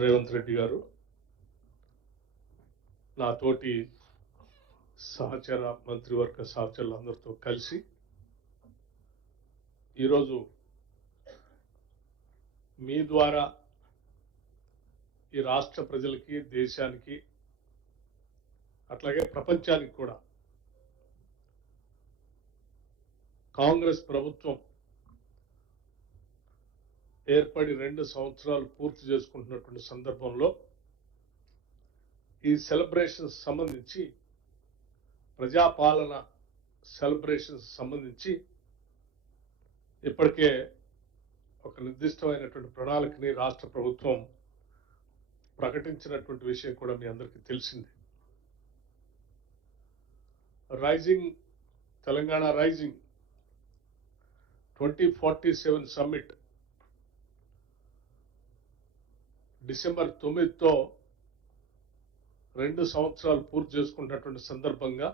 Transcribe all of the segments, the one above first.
రేవంత్ రెడ్డి గారు, నాతోటి సహచర మంత్రివర్గ సహచరులందరితో కలిసి ఈరోజు మీ ద్వారా ఈ రాష్ట్ర ప్రజలకి, దేశానికి, అట్లాగే ప్రపంచానికి కూడా కాంగ్రెస్ ప్రభుత్వం ఏర్పడి 2 సంవత్సరాలు పూర్తి చేసుకుంటున్నటువంటి సందర్భంలో ఈ సెలబ్రేషన్స్ సంబంధించి, ప్రజాపాలన సెలబ్రేషన్స్ సంబంధించి ఇప్పటికే ఒక నిర్దిష్టమైనటువంటి ప్రణాళికని రాష్ట్ర ప్రభుత్వం ప్రకటించినటువంటి విషయం కూడా మీ అందరికీ తెలిసిందే. Rising Telangana rising 2047 summit December 9తో 2 సంవత్సరాలు పూర్తి చేసుకున్నటువంటి సందర్భంగా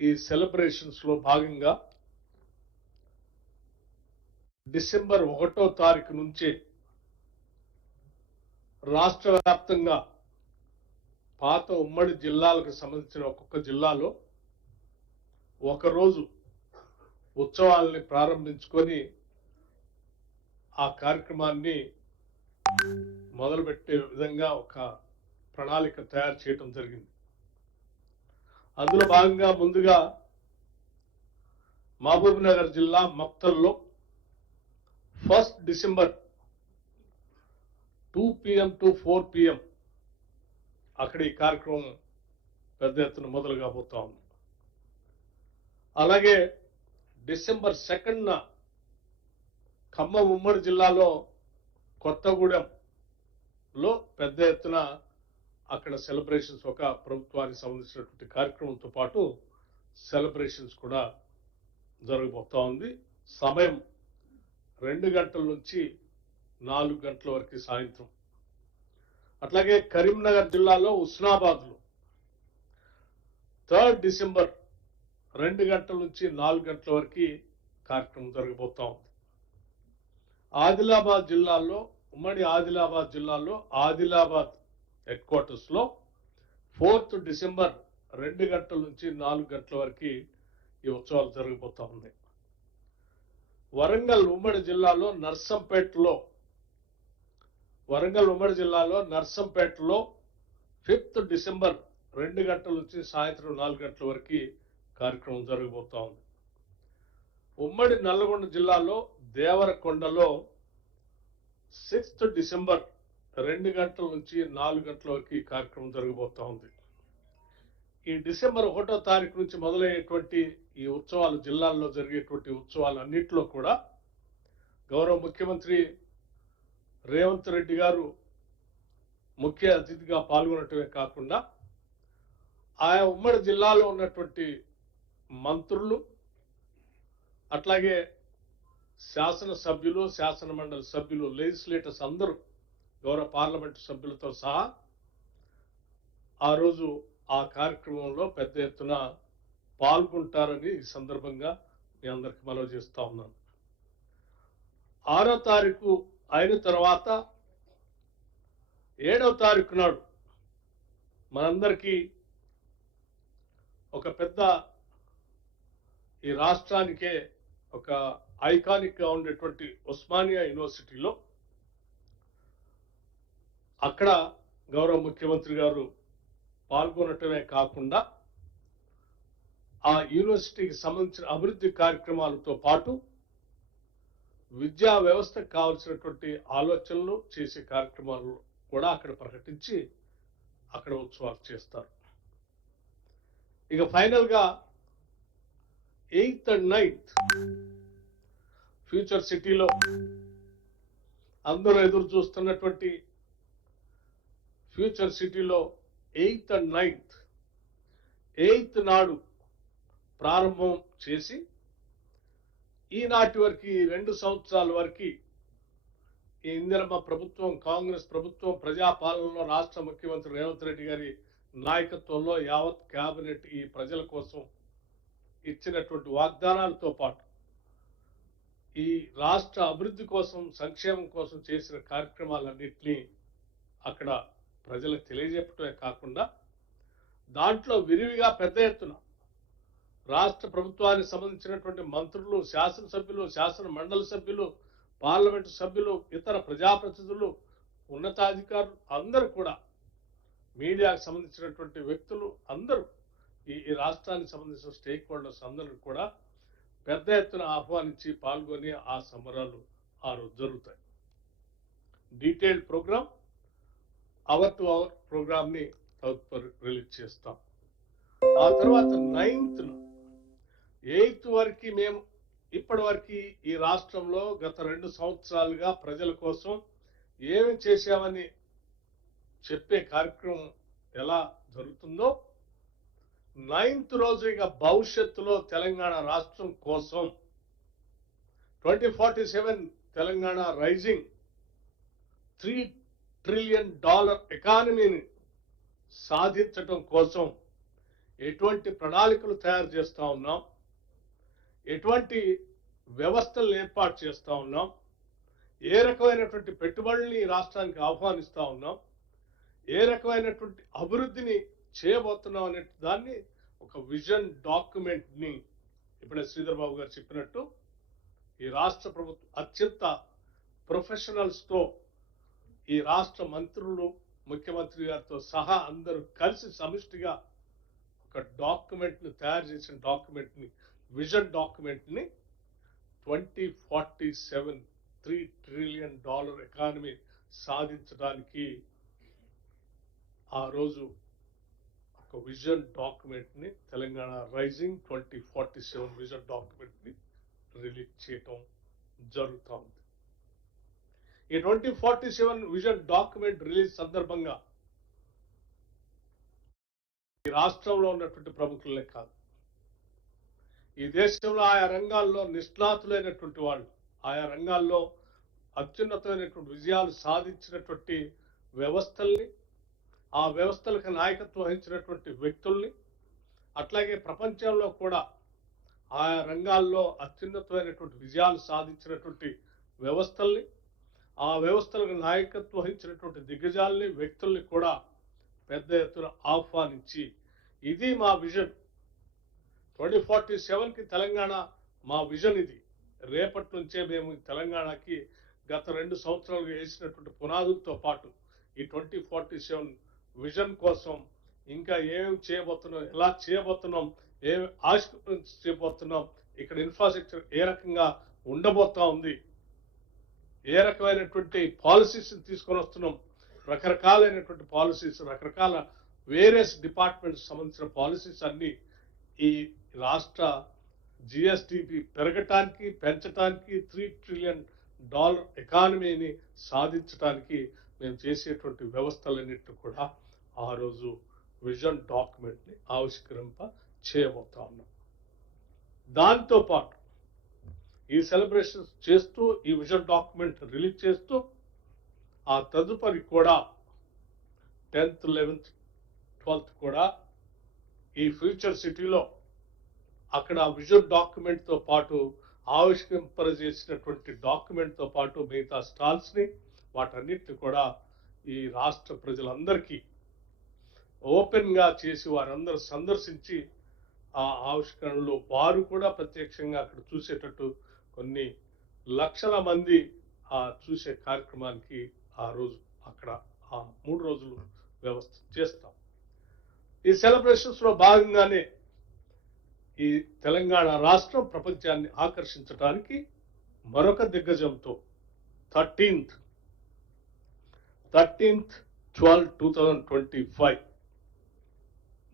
ఈ సెలబ్రేషన్స్ లో భాగంగా డిసెంబర్ 1వ తారీఖు నుంచి రాష్ట్ర వ్యాప్తంగా పాత ఉమ్మడి జిల్లాలకు సంబంధించిన ఒక్కొక్క జిల్లాలో ఒకరోజు ఉత్సవాలని ప్రారంభించుకొని ఆ కార్యక్రమాన్ని మొదలుపెట్టే విధంగా ఒక ప్రణాళిక తయారు చేయడం జరిగింది. అందులో భాగంగా ముందుగా మహబూబ్ నగర్ జిల్లా మక్తల్లో 1 డిసెంబర్ 2 PM to 4 PM అక్కడ ఈ కార్యక్రమం పెద్ద ఎత్తున మొదలు కాబోతా ఉంది. అలాగే డిసెంబర్ 2న ఖమ్మం ఉమ్మడి జిల్లాలో కొత్తగూడెంలో పెద్ద ఎత్తున అక్కడ సెలబ్రేషన్స్, ఒక ప్రభుత్వానికి సంబంధించినటువంటి కార్యక్రమంతో పాటు సెలబ్రేషన్స్ కూడా జరగబోతా ఉంది. సమయం 2 గంటల నుంచి 4 గంటల వరకు సాయంత్రం. అట్లాగే కరీంనగర్ జిల్లాలో హుస్నాబాద్లో 3 డిసెంబర్ 2 గంటల నుంచి 4 గంటల వరకు కార్యక్రమం జరగబోతా ఉంది. ఆదిలాబాద్ జిల్లాలో, ఉమ్మడి ఆదిలాబాద్ జిల్లాలో ఆదిలాబాద్ హెడ్ క్వార్టర్స్ లో 4th డిసెంబర్ 2 గంటల నుంచి 4 గంటల వరకు ఈ ఉత్సవాలు జరగబోతా ఉన్నాయి. వరంగల్ ఉమ్మడి జిల్లాలో నర్సంపేటలో 5th డిసెంబర్ 2 గంటల నుంచి సాయంత్రం 4 గంటల వరకు కార్యక్రమం జరగబోతా ఉంది. ఉమ్మడి నల్లగొండ జిల్లాలో దేవరకొండలో 6th డిసెంబర్ 2 గంటల నుంచి 4 గంటల వరకు ఈ కార్యక్రమం జరగబోతా ఉంది. ఈ డిసెంబర్ 1వ తారీఖు నుంచి మొదలయ్యేటువంటి ఈ ఉత్సవాలు, జిల్లాల్లో జరిగేటువంటి ఉత్సవాలు అన్నింటిలో కూడా గౌరవ ముఖ్యమంత్రి రేవంత్ రెడ్డి గారు ముఖ్య అతిథిగా పాల్గొనటమే కాకుండా ఆయా ఉమ్మడి జిల్లాలో ఉన్నటువంటి మంత్రులు, అట్లాగే శాసనసభ్యులు, శాసన మండలి సభ్యులు, లెజిస్లేటర్స్ అందరూ, గౌరవ పార్లమెంటు సభ్యులతో సహా ఆ రోజు ఆ కార్యక్రమంలో పెద్ద ఎత్తున పాల్గొంటారని ఈ సందర్భంగా మీ అందరికి మనవి చేస్తా ఉన్నాను. 6వ తారీఖు అయిన తర్వాత 7వ తారీఖు నాడు మనందరికీ ఒక పెద్ద, ఈ రాష్ట్రానికే ఒక ఐకానిక్ గా ఉండేటువంటి ఉస్మానియా యూనివర్సిటీలో అక్కడ గౌరవ ముఖ్యమంత్రి గారు పాల్గొనటమే కాకుండా ఆ యూనివర్సిటీకి సంబంధించిన అభివృద్ధి కార్యక్రమాలతో పాటు విద్యా వ్యవస్థకు కావాల్సినటువంటి ఆలోచనలు చేసే కార్యక్రమాలు కూడా అక్కడ ప్రకటించి అక్కడ ఉత్సవాలు చేస్తారు. ఇక ఫైనల్ గా 8th and 9th ఫ్యూచర్ సిటీలో అందరూ ఎదురు చూస్తున్నటువంటి ఫ్యూచర్ సిటీలో 8th and 9th, 8th నాడు ప్రారంభం చేసి ఈనాటి వరకు 2 సంవత్సరాల వరకు ఈ ఇందిరమ్మ ప్రభుత్వం, కాంగ్రెస్ ప్రభుత్వం ప్రజాపాలనలో రాష్ట్ర ముఖ్యమంత్రి రేవంత్ రెడ్డి గారి నాయకత్వంలో యావత్ కేబినెట్ ఈ ప్రజల కోసం ఇచ్చినటువంటి వాగ్దానాలతో పాటు ఈ రాష్ట్ర అభివృద్ధి కోసం సంక్షేమం కోసం చేసిన కార్యక్రమాలన్నింటినీ అక్కడ ప్రజలకు తెలియజెప్పటమే కాకుండా దాంట్లో విరివిగా పెద్ద ఎత్తున రాష్ట్ర ప్రభుత్వానికి సంబంధించినటువంటి మంత్రులు, శాసనసభ్యులు, శాసన మండలి సభ్యులు, పార్లమెంటు సభ్యులు, ఇతర ప్రజాప్రతినిధులు, ఉన్నతాధికారులు అందరూ కూడా, మీడియాకు సంబంధించినటువంటి వ్యక్తులు అందరూ, ఈ రాష్ట్రానికి సంబంధించిన స్టేక్ హోల్డర్స్ అందరూ కూడా పెద్ద ఎత్తున ఆహ్వానించి పాల్గొని ఆ సంబరాలు ఆ రోజు జరుగుతాయి. Detailed program, hour to hour program ని తదుపరి రిలీజ్ చేస్తాం. ఆ తర్వాత 9th 8th వరకు మేము ఇప్పటి వరకు ఈ రాష్ట్రంలో గత 2 సంవత్సరాలుగా ప్రజల కోసం ఏమి చేశామని చెప్పే కార్యక్రమం ఎలా జరుగుతుందో 9th రోజు ఇక భవిష్యత్తులో తెలంగాణ రాష్ట్రం కోసం 2047 తెలంగాణ రైజింగ్ $3 ట్రిలియన్ ఎకానమీని సాధించటం కోసం ఎటువంటి ప్రణాళికలు తయారు చేస్తా ఉన్నాం, ఎటువంటి వ్యవస్థలు ఏర్పాటు చేస్తా ఉన్నాం, ఏ రకమైనటువంటి పెట్టుబడుల్ని ఈ రాష్ట్రానికి ఆహ్వానిస్తా ఉన్నాం, ఏ రకమైనటువంటి అభివృద్ధిని చేయబోతున్నాం అనే దాన్ని ఒక విజన్ డాక్యుమెంట్ ని ఇప్పుడే శ్రీధర్ బాబు గారు చెప్పినట్టు ఈ రాష్ట్ర ప్రభుత్వం అత్యంత ప్రొఫెషనల్స్ తో ఈ రాష్ట్ర మంత్రులు, ముఖ్యమంత్రి గారితో సహా అందరూ కలిసి సమిష్టిగా ఒక డాక్యుమెంట్ ని తయారు చేసిన డాక్యుమెంట్ ని, విజన్ డాక్యుమెంట్ ని 2047 $3 ట్రిలియన్ ఎకానమీ సాధించడానికి ఆ రోజు ఒక విజన్ డాక్యుమెంట్ ని, తెలంగాణ రైజింగ్ 2047 విజన్ డాక్యుమెంట్ ని రిలీజ్ చేయటం జరుగుతూ ఉంది. ఈ 2047 విజన్ డాక్యుమెంట్ రిలీజ్ సందర్భంగా ఈ రాష్ట్రంలో ఉన్నటువంటి ప్రముఖులనే కాదు, ఈ దేశంలో ఆయా రంగాల్లో నిష్ణాతులైనటువంటి వాళ్ళు, ఆయా రంగాల్లో అత్యున్నతమైనటువంటి విజయాలు సాధించినటువంటి వ్యవస్థల్ని, ఆ వ్యవస్థలకు నాయకత్వం వహించినటువంటి వ్యక్తుల్ని, అట్లాగే ప్రపంచంలో కూడా ఆయా రంగాల్లో అత్యున్నతమైనటువంటి విజయాలు సాధించినటువంటి వ్యవస్థల్ని, ఆ వ్యవస్థలకు నాయకత్వం వహించినటువంటి దిగ్గజాలని, వ్యక్తుల్ని కూడా పెద్ద ఎత్తున ఆహ్వానించి ఇది మా విజన్ 2047కి తెలంగాణ మా విజన్, ఇది రేపటి నుంచే మేము తెలంగాణకి గత 2 సంవత్సరాలుగా వేసినటువంటి పునాదులతో పాటు ఈ 2047 విజన్ కోసం ఇంకా ఏమేమి చేయబోతున్నాం, ఎలా చేయబోతున్నాం, ఏమి చేయబోతున్నాం, ఇక్కడ ఇన్ఫ్రాస్ట్రక్చర్ ఏ రకంగా ఉండబోతా ఉంది, ఏ రకమైనటువంటి పాలసీస్ తీసుకొని వస్తున్నాం, రకరకాలైనటువంటి పాలసీస్, రకరకాల వేరియస్ డిపార్ట్మెంట్స్ సంబంధించిన పాలసీస్ అన్ని ఈ రాష్ట్ర జిఎస్డిపి పెరగటానికి, పెంచడానికి, $3 ట్రిలియన్ ఎకానమీని సాధించడానికి మేము చేసేటువంటి వ్యవస్థలన్నింటినీ కూడా ఆ రోజు విజన్ డాక్యుమెంట్ ని ఆవిష్కరింప చేయబోతా ఉన్నాం. దాంతో పాటు ఈ సెలబ్రేషన్స్ చేస్తూ, ఈ విజన్ డాక్యుమెంట్ రిలీజ్ చేస్తూ, ఆ తదుపరి కూడా 10th 11th 12th కూడా ఈ ఫ్యూచర్ సిటీలో అక్కడ విజన్ డాక్యుమెంట్ తో పాటు ఆవిష్కరింపజేసినటువంటి డాక్యుమెంట్ తో పాటు మిగతా స్టాల్స్ ని, వాటన్నిటిని కూడా ఈ రాష్ట్ర ప్రజలందరికీ ఓపెన్ గా చేసి వారందరూ సందర్శించి ఆ ఆవిష్కరణలో వారు కూడా ప్రత్యక్షంగా అక్కడ చూసేటట్టు కొన్ని లక్షల మంది ఆ చూసే కార్యక్రమానికి ఆ రోజు అక్కడ ఆ 3 రోజులు వ్యవస్థ చేస్తాం. ఈ సెలబ్రేషన్స్ లో భాగంగానే ఈ తెలంగాణ రాష్ట్రం ప్రపంచాన్ని ఆకర్షించడానికి మరొక దిగ్గజంతో 13th 12/2025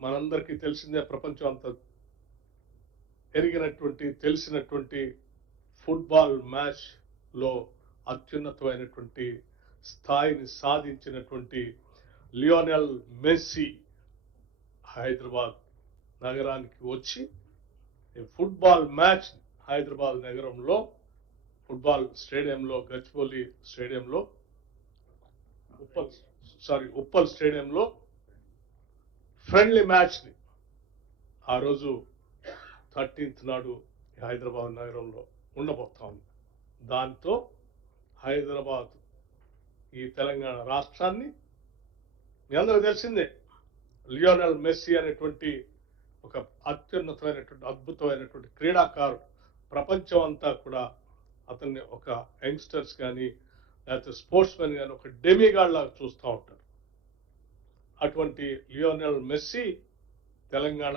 మనందరికీ తెలిసిందే, ప్రపంచం అంతా ఎరిగినటువంటి తెలిసినటువంటి ఫుట్బాల్ మ్యాచ్ లో అత్యున్నతమైనటువంటి స్థాయిని సాధించినటువంటి లియోనెల్ మెస్సీ హైదరాబాద్ నగరానికి వచ్చి ఫుట్బాల్ మ్యాచ్ హైదరాబాద్ నగరంలో ఫుట్బాల్ స్టేడియంలో, గచ్చిబౌలి స్టేడియంలో, ఉప్పల్ స్టేడియంలో ఫ్రెండ్లీ మ్యాచ్ ని ఆ రోజు 13th నాడు హైదరాబాద్ నగరంలో ఉండబోతా ఉంది. దాంతో హైదరాబాద్ ఈ తెలంగాణ రాష్ట్రాన్ని మీ అందరూ తెలిసిందే లియోనెల్ మెస్సీ అనేటువంటి ఒక అత్యున్నతమైనటువంటి అద్భుతమైనటువంటి క్రీడాకారుడు ప్రపంచం అంతా కూడా అతన్ని ఒక యంగ్స్టర్స్ కానీ లేకపోతే స్పోర్ట్స్ మెన్ కానీ ఒక డెమిగాడ్ లాగా చూస్తూ ఉంటారు. అటువంటి లియోనెల్ మెస్సీ తెలంగాణ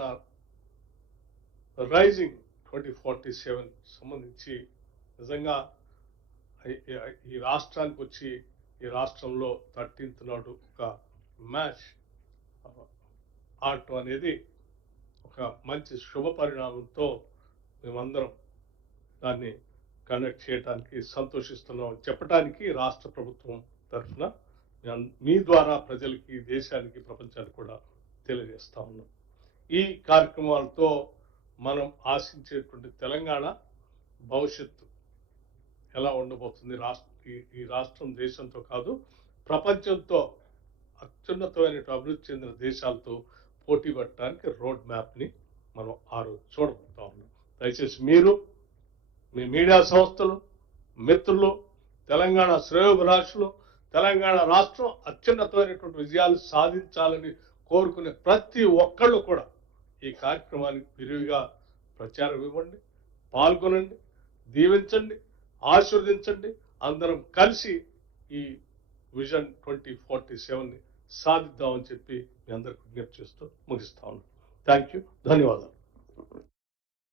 రైజింగ్ 2047 సంబంధించి నిజంగా ఈ రాష్ట్రానికి వచ్చి ఈ రాష్ట్రంలో 13th నాడు ఒక మ్యాచ్ ఆడటం అనేది ఒక మంచి శుభ పరిణామంతో మేమందరం దాన్ని కండక్ట్ చేయడానికి సంతోషిస్తున్నాం చెప్పడానికి రాష్ట్ర ప్రభుత్వం తరఫున మీ ద్వారా ప్రజలకి దేశానికి ప్రపంచానికి కూడా తెలియజేస్తా ఉన్నాం. ఈ కార్యక్రమాలతో మనం ఆశించేటువంటి తెలంగాణ భవిష్యత్తు ఎలా ఉండబోతుంది, ఈ రాష్ట్రం దేశంతో కాదు ప్రపంచంతో అత్యున్నతమైన అభివృద్ధి చెందిన దేశాలతో పోటీ పడటానికి రోడ్ మ్యాప్ని మనం ఆ రోజు చూడబోతా ఉన్నాం. దయచేసి మీరు మీ మీడియా సంస్థలు మిత్రులు తెలంగాణ శ్రేయోభిలాషులు తెలంగాణ రాష్ట్రం అత్యున్నతమైనటువంటి విజయాలు సాధించాలని కోరుకునే ప్రతి ఒక్కళ్ళు కూడా ఈ కార్యక్రమానికి విరివిగా ప్రచారం ఇవ్వండి, పాల్గొనండి, దీవించండి, ఆశీర్వదించండి. అందరం కలిసి ఈ విజన్ 2047ని సాధిద్దామని చెప్పి మీ అందరికి విజ్ఞప్తి చేస్తూ ముగిస్తా ఉన్నాను. థ్యాంక్ యూ, ధన్యవాదాలు.